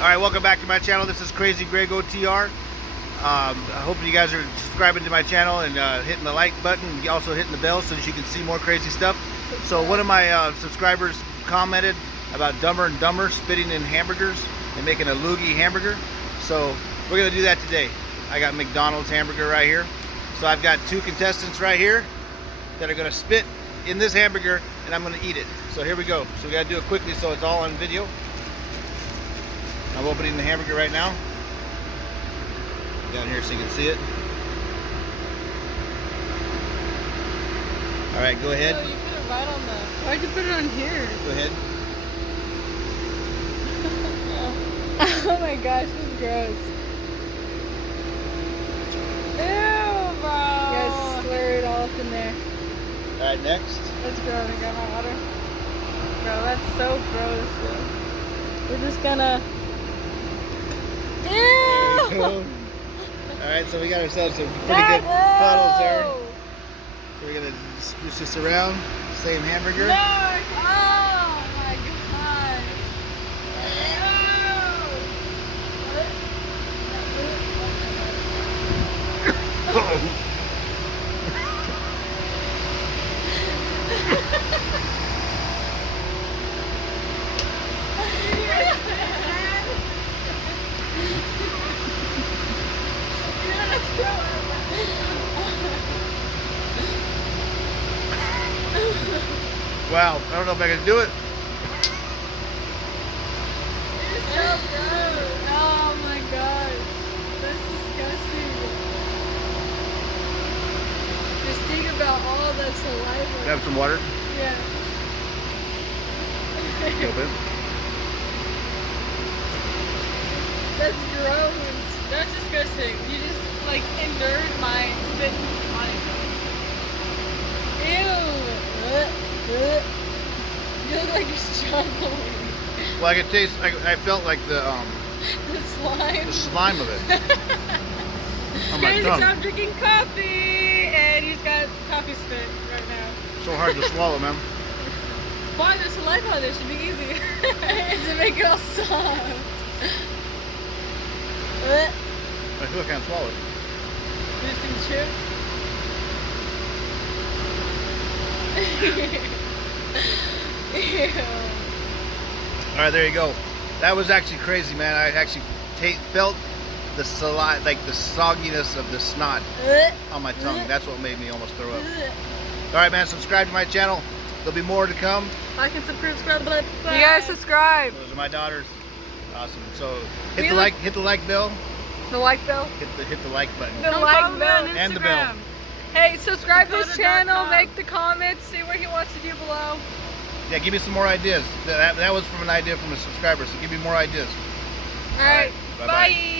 Alright, welcome back to my channel. This is Crazy Greg OTR. I hope you guys are subscribing to my channel and hitting the like button and also hitting the bell so that you can see more crazy stuff. So one of my subscribers commented about Dumber and Dumber spitting in hamburgers and making a loogie hamburger. So we're going to do that today. I got McDonald's hamburger right here. So I've got two contestants right here that are going to spit in this hamburger and I'm going to eat it. So here we go. So we got to do it quickly so it's all on video. I'm opening the hamburger right now. Down here so you can see it. Alright, go ahead. Oh, you put it right on the... Why'd you put it on here? Go ahead. Oh my gosh, this is gross. Ew, bro. You guys slur it all up in there. Alright, next. Let's go. I got my water. Bro, that's so gross, bro. We're just gonna... Ew! Alright, so we got ourselves some pretty good puddles there. So we're gonna spruce this around. Same hamburger. No! Oh my god! Wow, I don't know if I can do it. It's so gross. Oh my god. That's disgusting. Just think about all the saliva. Have some water? Yeah. A little bit. That's gross. That's disgusting. You just like endured my spit on it. Ew. You look like you're struggling. Well, I could taste. I felt like the slime of it on my tongue. I'm drinking coffee, and he's got coffee spit right now. So hard to swallow, man. Why there's saliva on it? Should be easy. To make it all soft. I still can't swallow it. You just can chew. Ew. Alright, there you go. That was actually crazy, man. I actually felt the saliva, like the sogginess of the snot on my tongue. That's what made me almost throw up. Alright, man, subscribe to my channel. There'll be more to come. Like and subscribe. You guys subscribe. Those are my daughters. Awesome. So hit the like bell. The like bell. Hit the like button. The like bell And the bell. Hey, subscribe to this channel, make the comments, see what he wants to do below. Yeah, give me some more ideas. That was from an idea from a subscriber, so give me more ideas. All right. Bye-bye. Bye.